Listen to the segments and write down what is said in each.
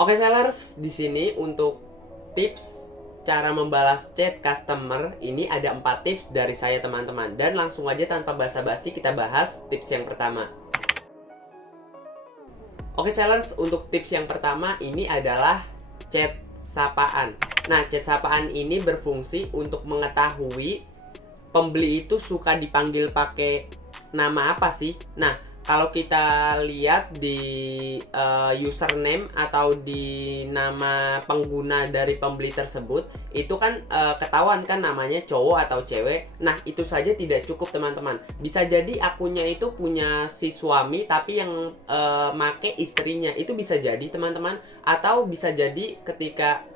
Oke sellers, di sini untuk tips cara membalas chat customer ini ada 4 tips dari saya teman-teman. Dan langsung aja tanpa basa-basi kita bahas tips yang pertama. Oke sellers, untuk tips yang pertama ini adalah chat sapaan. Nah, chat sapaan ini berfungsi untuk mengetahui pembeli itu suka dipanggil pakai nama apa sih. Nah, kalau kita lihat di username atau di nama pengguna dari pembeli tersebut, itu kan ketahuan kan namanya cowok atau cewek. Nah, itu saja tidak cukup teman-teman. Bisa jadi akunnya itu punya si suami tapi yang make istrinya. Itu bisa jadi teman-teman. Atau bisa jadi ketika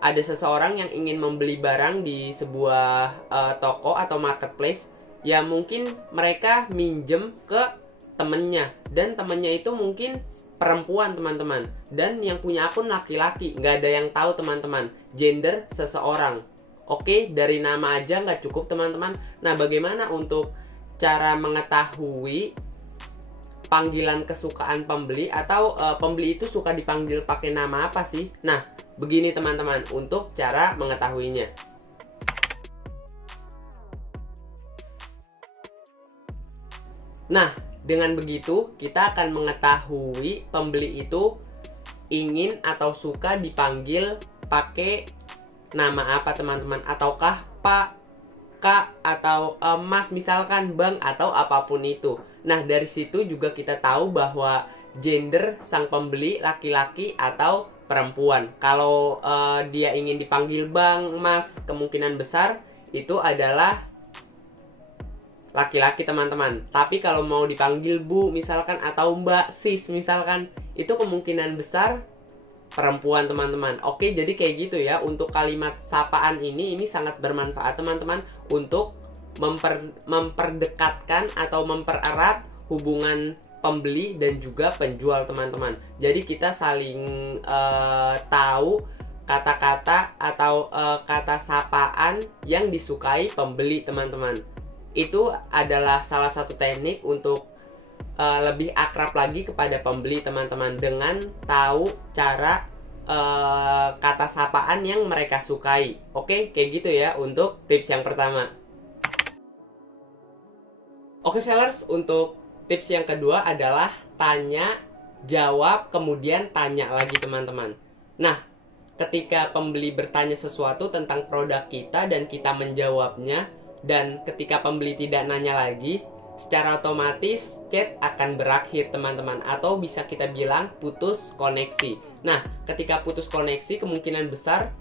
ada seseorang yang ingin membeli barang di sebuah toko atau marketplace, ya mungkin mereka minjem ke temennya, dan temennya itu mungkin perempuan teman-teman, dan yang punya akun laki-laki. Nggak ada yang tahu teman-teman gender seseorang. Oke, dari nama aja nggak cukup teman-teman. Nah, bagaimana untuk cara mengetahui panggilan kesukaan pembeli, atau pembeli itu suka dipanggil pakai nama apa sih? Nah, begini teman-teman untuk cara mengetahuinya. Nah, dengan begitu kita akan mengetahui pembeli itu ingin atau suka dipanggil pakai nama apa teman-teman. Ataukah Pak, Kak, atau Mas misalkan, Bang, atau apapun itu. Nah, dari situ juga kita tahu bahwa gender sang pembeli laki-laki atau perempuan. Kalau dia ingin dipanggil Bang, Mas, kemungkinan besar itu adalah laki-laki teman-teman. Tapi kalau mau dipanggil Bu misalkan, atau Mbak, Sis misalkan, itu kemungkinan besar perempuan teman-teman. Oke, jadi kayak gitu ya. Untuk kalimat sapaan ini sangat bermanfaat teman-teman untuk memperdekatkan atau mempererat hubungan pembeli dan juga penjual teman-teman. Jadi kita saling tahu kata-kata atau kata sapaan yang disukai pembeli teman-teman. Itu adalah salah satu teknik untuk lebih akrab lagi kepada pembeli teman-teman, dengan tahu cara kata sapaan yang mereka sukai. Oke, kayak gitu ya untuk tips yang pertama. Oke sellers, untuk tips yang kedua adalah tanya, jawab, kemudian tanya lagi teman-teman. Nah, ketika pembeli bertanya sesuatu tentang produk kita dan kita menjawabnya, dan ketika pembeli tidak nanya lagi, secara otomatis chat akan berakhir teman-teman, atau bisa kita bilang putus koneksi. Nah, ketika putus koneksi kemungkinan besar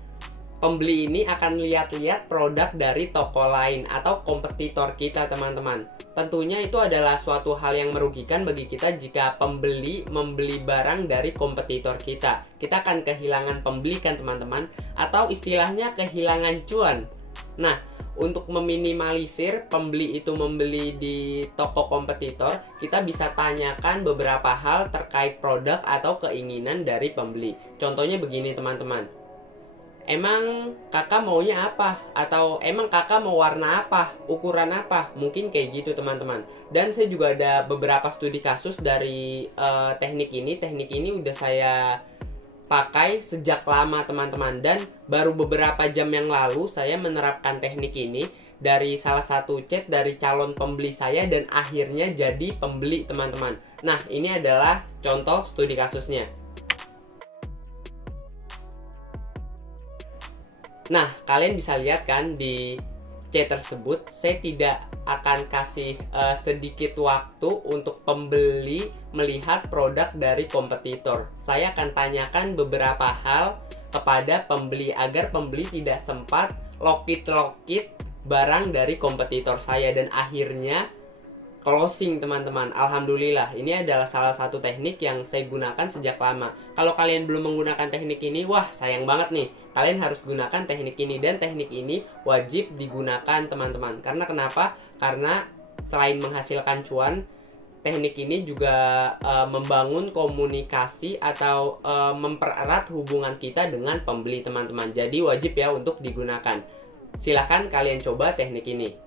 pembeli ini akan lihat-lihat produk dari toko lain atau kompetitor kita teman-teman. Tentunya itu adalah suatu hal yang merugikan bagi kita jika pembeli membeli barang dari kompetitor kita. Kita akan kehilangan pembeli kan teman-teman, atau istilahnya kehilangan cuan. Nah, untuk meminimalisir pembeli itu membeli di toko kompetitor, kita bisa tanyakan beberapa hal terkait produk atau keinginan dari pembeli. Contohnya begini teman-teman. Emang kakak maunya apa? Atau emang kakak mau warna apa? Ukuran apa? Mungkin kayak gitu teman-teman. Dan saya juga ada beberapa studi kasus dari teknik ini. Teknik ini udah saya pakai sejak lama teman-teman, dan baru beberapa jam yang lalu saya menerapkan teknik ini dari salah satu chat dari calon pembeli saya, dan akhirnya jadi pembeli teman-teman. Nah, ini adalah contoh studi kasusnya. Nah, kalian bisa lihat kan di chat tersebut, saya tidak akan kasih sedikit waktu untuk pembeli melihat produk dari kompetitor. Saya akan tanyakan beberapa hal kepada pembeli agar pembeli tidak sempat lokit-lokit barang dari kompetitor saya, dan akhirnya closing teman-teman. Alhamdulillah, ini adalah salah satu teknik yang saya gunakan sejak lama. Kalau kalian belum menggunakan teknik ini, wah sayang banget nih. Kalian harus gunakan teknik ini, dan teknik ini wajib digunakan teman-teman. Karena kenapa? Karena selain menghasilkan cuan, teknik ini juga membangun komunikasi atau mempererat hubungan kita dengan pembeli teman-teman. Jadi wajib ya untuk digunakan. Silahkan kalian coba teknik ini.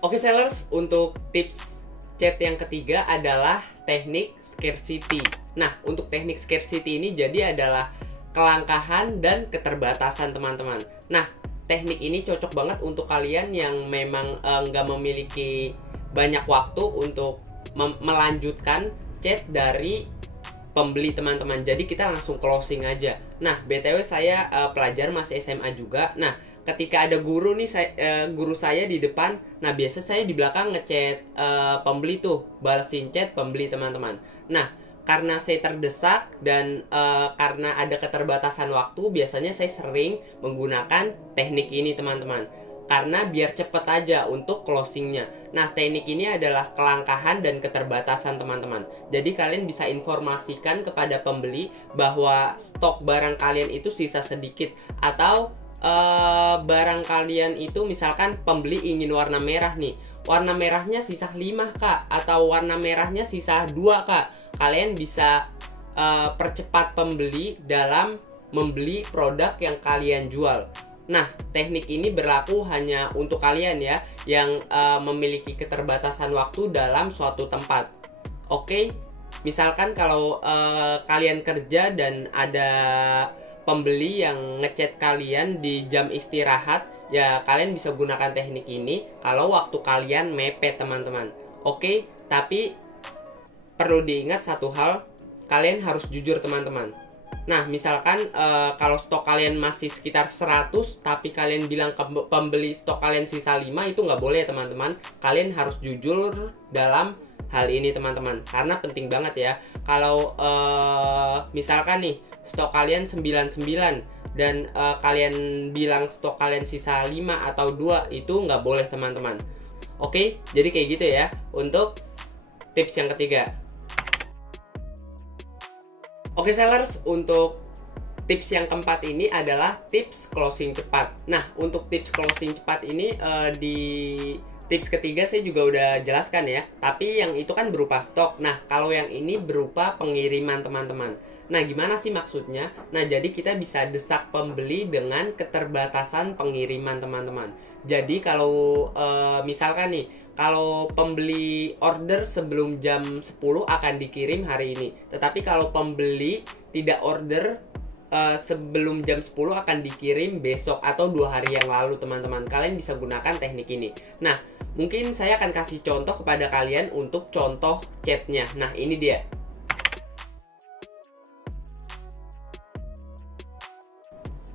Oke sellers, untuk tips chat yang ketiga adalah teknik scarcity. Nah, untuk teknik scarcity ini jadi adalah kelangkahan dan keterbatasan teman-teman. Nah, teknik ini cocok banget untuk kalian yang memang nggak memiliki banyak waktu untuk melanjutkan chat dari pembeli teman-teman. Jadi kita langsung closing aja. Nah, BTW saya pelajar masih SMA juga. Nah, ketika ada guru nih, guru saya di depan, nah biasa saya di belakang ngechat pembeli tuh, balesin chat pembeli teman-teman. Nah, karena saya terdesak dan karena ada keterbatasan waktu, biasanya saya sering menggunakan teknik ini teman-teman. Karena biar cepet aja untuk closingnya. Nah, teknik ini adalah kelangkahan dan keterbatasan teman-teman. Jadi kalian bisa informasikan kepada pembeli bahwa stok barang kalian itu sisa sedikit, atau barang kalian itu misalkan pembeli ingin warna merah nih, warna merahnya sisa 5 kak, atau warna merahnya sisa 2 kak. Kalian bisa percepat pembeli dalam membeli produk yang kalian jual. Nah, teknik ini berlaku hanya untuk kalian ya, yang memiliki keterbatasan waktu dalam suatu tempat. Oke, misalkan kalau kalian kerja dan ada pembeli yang ngechat kalian di jam istirahat, ya kalian bisa gunakan teknik ini kalau waktu kalian mepet teman-teman. Oke, tapi perlu diingat satu hal, kalian harus jujur teman-teman. Nah, misalkan kalau stok kalian masih sekitar 100, tapi kalian bilang ke pembeli stok kalian sisa 5, itu nggak boleh teman-teman. Kalian harus jujur dalam hal ini teman-teman, karena penting banget ya. Kalau misalkan nih stok kalian 99 dan kalian bilang stok kalian sisa 5 atau 2, itu nggak boleh teman-teman. Oke, jadi kayak gitu ya untuk tips yang ketiga. Oke sellers, untuk tips yang keempat ini adalah tips closing cepat. Nah, untuk tips closing cepat ini di tips ketiga saya juga udah jelaskan ya. Tapi yang itu kan berupa stok. Nah, kalau yang ini berupa pengiriman teman-teman. Nah, gimana sih maksudnya? Nah, jadi kita bisa desak pembeli dengan keterbatasan pengiriman teman-teman. Jadi kalau misalkan nih, kalau pembeli order sebelum jam 10 akan dikirim hari ini. Tetapi kalau pembeli tidak order sebelum jam 10 akan dikirim besok atau 2 hari yang lalu teman-teman. Kalian bisa gunakan teknik ini. Nah, mungkin saya akan kasih contoh kepada kalian untuk contoh chatnya. Nah, ini dia.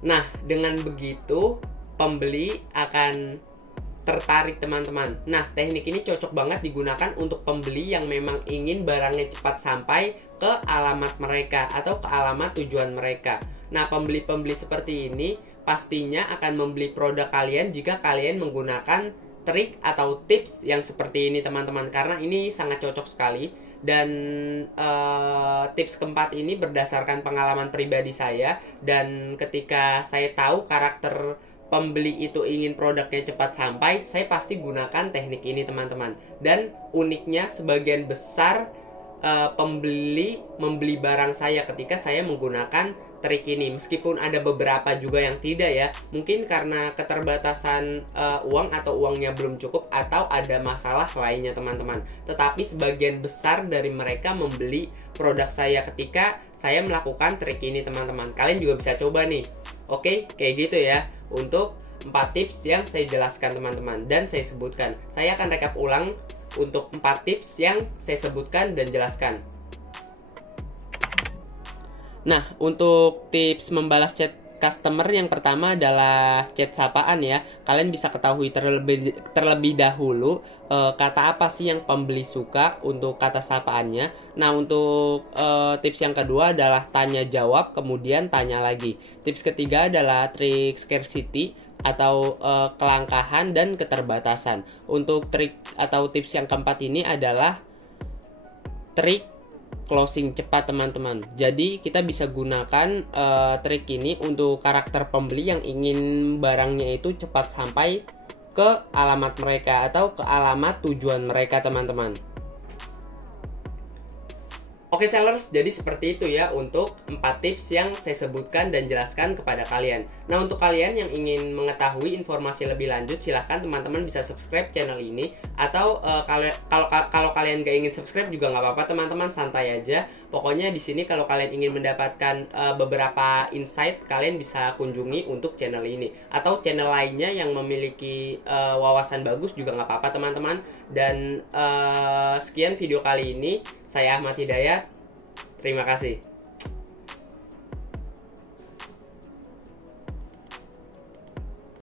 Nah, dengan begitu pembeli akan tertarik teman-teman. Nah, teknik ini cocok banget digunakan untuk pembeli yang memang ingin barangnya cepat sampai ke alamat mereka atau ke alamat tujuan mereka. Nah, pembeli-pembeli seperti ini pastinya akan membeli produk kalian jika kalian menggunakan trik atau tips yang seperti ini teman-teman, karena ini sangat cocok sekali. Dan tips keempat ini berdasarkan pengalaman pribadi saya, dan ketika saya tahu karakter pembeli itu ingin produknya cepat sampai, saya pasti gunakan teknik ini teman-teman. Dan uniknya sebagian besar pembeli membeli barang saya ketika saya menggunakan trik ini. Meskipun ada beberapa juga yang tidak ya, mungkin karena keterbatasan uang atau uangnya belum cukup atau ada masalah lainnya teman-teman. Tetapi sebagian besar dari mereka membeli produk saya ketika saya melakukan trik ini teman-teman. Kalian juga bisa coba nih. Oke, kayak gitu ya untuk 4 tips yang saya jelaskan teman-teman dan saya sebutkan. Saya akan rekap ulang untuk 4 tips yang saya sebutkan dan jelaskan. Nah, untuk tips membalas chat customer yang pertama adalah chat sapaan ya. Kalian bisa ketahui terlebih dahulu kata apa sih yang pembeli suka untuk kata sapaannya. Nah, untuk tips yang kedua adalah tanya jawab, kemudian tanya lagi. Tips ketiga adalah trik scarcity atau kelangkahan dan keterbatasan. Untuk trik atau tips yang keempat ini adalah trik closing cepat teman-teman. Jadi kita bisa gunakan trik ini untuk karakter pembeli yang ingin barangnya itu cepat sampai ke alamat mereka atau ke alamat tujuan mereka teman-teman. Oke sellers, jadi seperti itu ya untuk 4 tips yang saya sebutkan dan jelaskan kepada kalian. Nah, untuk kalian yang ingin mengetahui informasi lebih lanjut, silahkan teman-teman bisa subscribe channel ini. Atau kalau kalian gak ingin subscribe juga nggak apa-apa teman-teman, santai aja. Pokoknya di sini kalau kalian ingin mendapatkan beberapa insight, kalian bisa kunjungi untuk channel ini. Atau channel lainnya yang memiliki wawasan bagus juga nggak apa-apa teman-teman. Dan sekian video kali ini. Saya Ahmad Hidayat. Terima kasih.